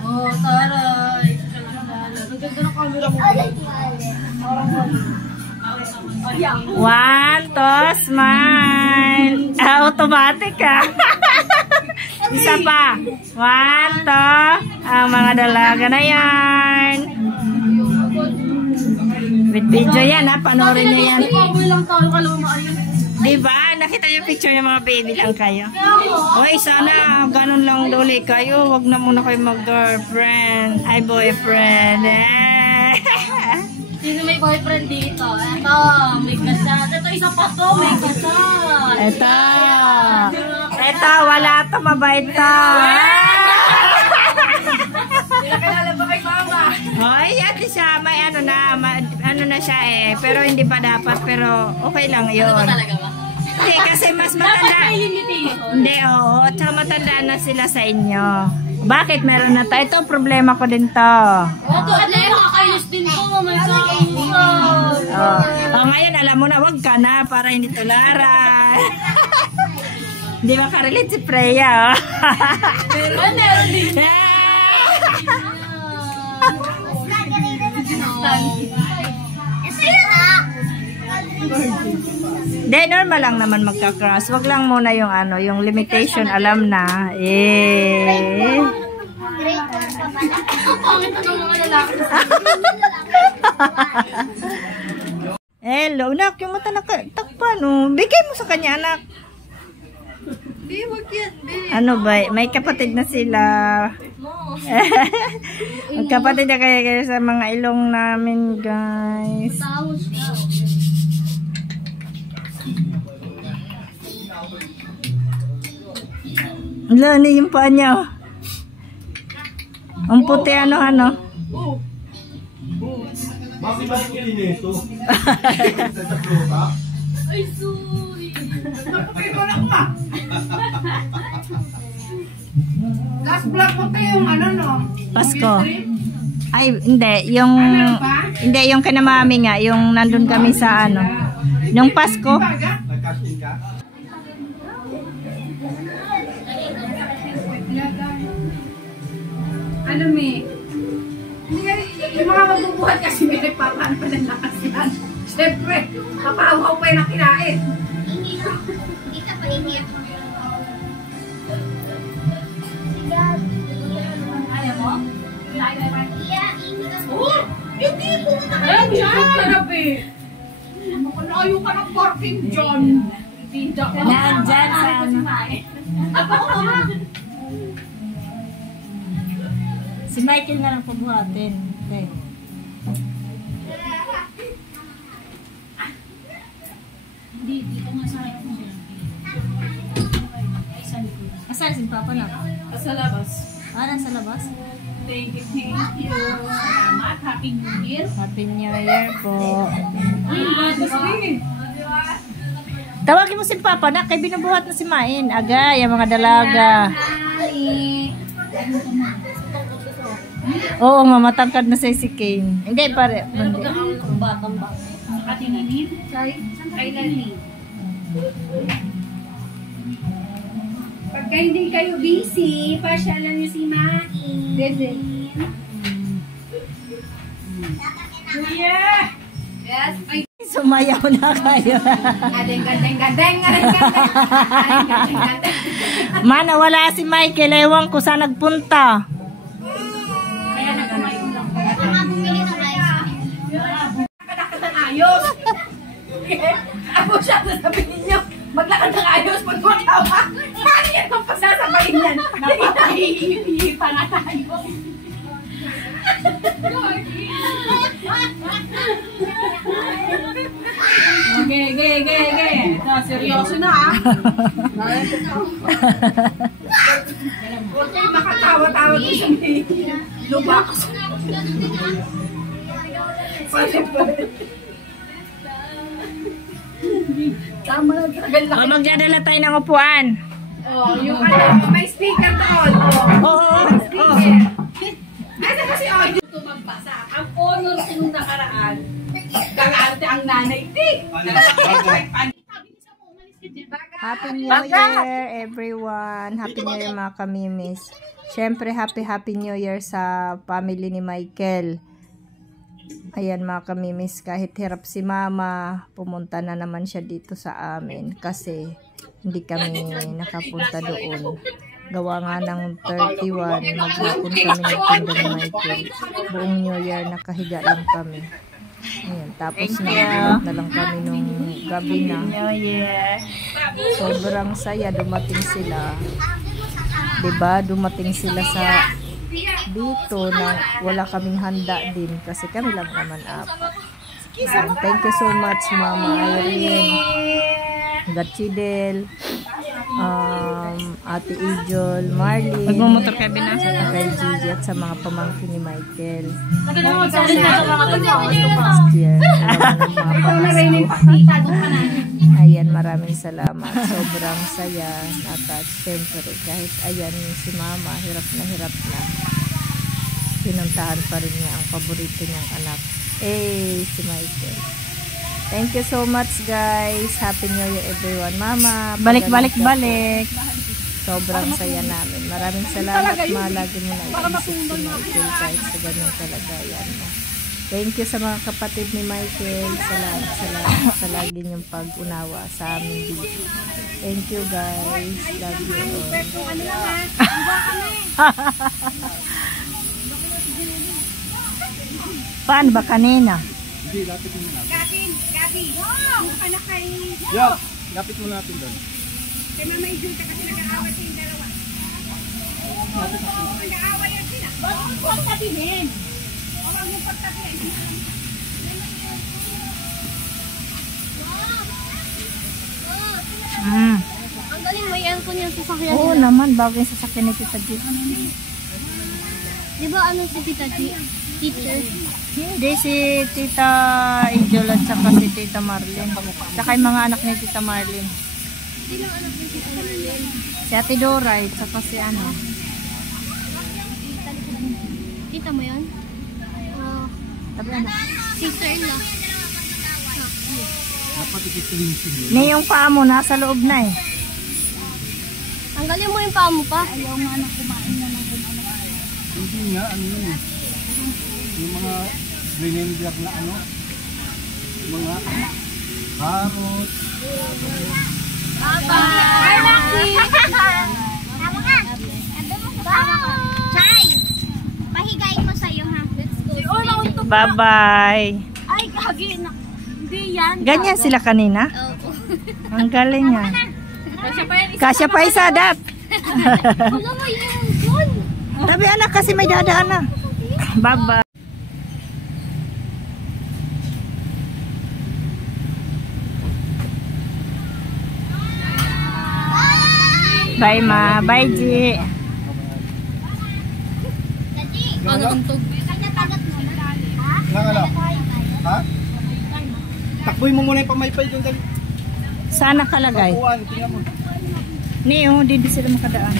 Oh, taray. Ang ganda ng camera mo. One, two, smile. Automatic ah. Isa pa. One, two. Ang mga dalaga na yan. With video yan ha. Panoorin nyo yan. Diba? Nakita yung picture ng mga baby lang kayo. Uy, sana ganun lang duli kayo. Wag na muna kayo mag-girlfriend. Ay, boyfriend. Sino may boyfriend dito? Ito, may kasal. Ito, isa pa to, may kasal. Ito, wala to, mabait to. Kilala ba kay mama? Hoy, ate siya, may ano na siya eh. Pero hindi pa dapat, pero okay lang yun. Ano ba talaga ba? Hindi, kasi mas matanda. Hindi, oo. Tsaka matanda na sila sa inyo. Bakit meron na tayo? Ito, problema ko din to. Ito, nakakainis din to. May kausap. Ngayon, alam mo na, wag ka na para hindi tularan. Hindi makarelate si Freya. Meron din. Hindi, normal lang naman magka-cross. Wag lang muna yung ano, yung limitation, alam na. Hello, nak, yung mata nakatakpan, oh. Bigay mo sa kanya, anak. Ano ba? May kapatid na sila. Magkapatid na kayo sa mga ilong namin, guys. Wala na yung paa niya. Ang puti ano. Ay, sorry. Last vlog mo tayo yung ano, no? Pasko. Ay, hindi. Hindi, yung kanamami nga. Yung nandun kami sa ano. Yung Pasko. Ano, may? Yung mga magbubuhat kasi may nagpapaan pa ng lakas yan. Siyempre, kapahaw pa yung nakinain. Kita pa ini ako. Ayaw mo? Oh! Hindi po na kayo dyan! Ayaw ka ng parking dyan. Nandyan sa ano. Si Michael na lang pabuhatin. Okay. Dito nga sa akin. Asan si Papa na? Sa labas. Nasa labas? Thank you. Salamat. Happy New Year. Happy New Year po. Ay, Tawagin mo si Papa na, kay binubuhat na si Main. Agay, ang mga dalaga. Oo, mamatangkad na si Kane. Hindi, pare. Batang ba? Katinanin? Kay Lali. Pagka hindi kayo busy, pasyalan niyo si Main. Kuya! Yes? Ay, Sumayaw na kayo. gadeng. Mana, wala si Michael. Ewan ko saan nagpunta. Kaya nagkamayon lang. Mga bumili ng rice. Maglakad ng ayos. Ako siya, sasabihin niyo, maglakad ng ayos pag makawa. Paano yan ang pagsasabahin yan? Napahihipa nga tayo. Okay. Ito, seryoso na ah. Okay, makatawa-tawa ko siya may lubak. Tama lang, tagal lang. Magdadala tayo ng upuan. Oh, yung ano, may speaker doon. Oo. Nasa kasi audio ito magbasa. Ang honor ko nung nakaraan, galante ang nanay. Sabi niya sa mo, umalis ka dyan. Happy New Year, everyone. Happy New Year, mga kamimis. Siyempre, Happy New Year sa family ni Michael. Ayan, mga kamimis, kahit hirap si mama, pumunta na naman siya dito sa amin kasi hindi kami nakapunta doon. Gawa nga ng 31, maghapon kami nagpunta ni Michael. Buong New Year, nakahiga lang kami. Ayan, tapos na lang kami nung gabi na. Sobrang saya, dumating sila. Diba, dumating sila sa dito na wala kaming handa din kasi kami lang naman apat. Ayan, thank you so much, Mama Irene, Gatchidel, Ate Ijol, Marlene, Magmumotor kay binasa kay Gigi at sa mga pamangkin ni Michael. Magsasalita sa mga Last year, mga ayan, maraming salamat. Sobrang saya. At syempre, kahit ayan si mama, hirap na. Pinuntahan pa rin niya ang paborito niyang anak. Si Michael. Thank you so much, guys. Happy New Year, everyone. Mama, balik. Sobrang saya namin. Maraming salamat, ma. Lagi mo na iisip si Michael kahit sa ganyung kalagayan mo. Thank you sa mga kapatid ni Michael. Salamat sa lagi niyong pag-unawa sa amin dito. Thank you, guys. Love you all. Paano ba kanina? Hindi, lapit mo natin. Gabi, ka na kay... Yo, lapit mo natin doon. Kay Mama Ijul ka kasi nag-aaway sa yung dalawa. Nag-aaway yan sila. Huwag mong pagtabihin. Huwag mong pagtabihin. Ang galing may aircon yung sasakyan Oo nila. naman, bago yung sasakyan ni Tita G. Di ba ano si Tita G? Teacher? Hindi, si Tita Angel at saka si Tita Marlene. Saka yung mga anak ni Tita Marlene. Sino ang anak ni Tita Marlene? Si Ate Dora at saka si ano. Kita mo yun? Sabi ano? Sister-in-law. Dapat ikituloy siya. Ni yung paa mo, nasa loob na eh. Tanggalin mo yung paa mo pa. Ayaw nga na kumain na ng kung ano. Hindi nga, ano yun eh. Yung mga blender na ano. Mga carrot. Bye! Lucky! Tama ka! Chay! Pahigain mo sa'yo ha. Let's go. Bye-bye. Ay, gagi na. Hindi yan. Ganyan sila kanina. Opo. Ang galing niya. Kasi pa yan. Kasya pa isa, Dap. Wala mo yun. Tabi anak kasi may dadaan na. Bye-bye. Bye, Ma. Bye, G. Ano untog? Kanya-tagat mo. Ha? Nangala. Ha? Takboy mo muna yung pamaypay doon. Saan nakalagay? Takuan, tingnan mo. Niyo, hindi sila makadaan.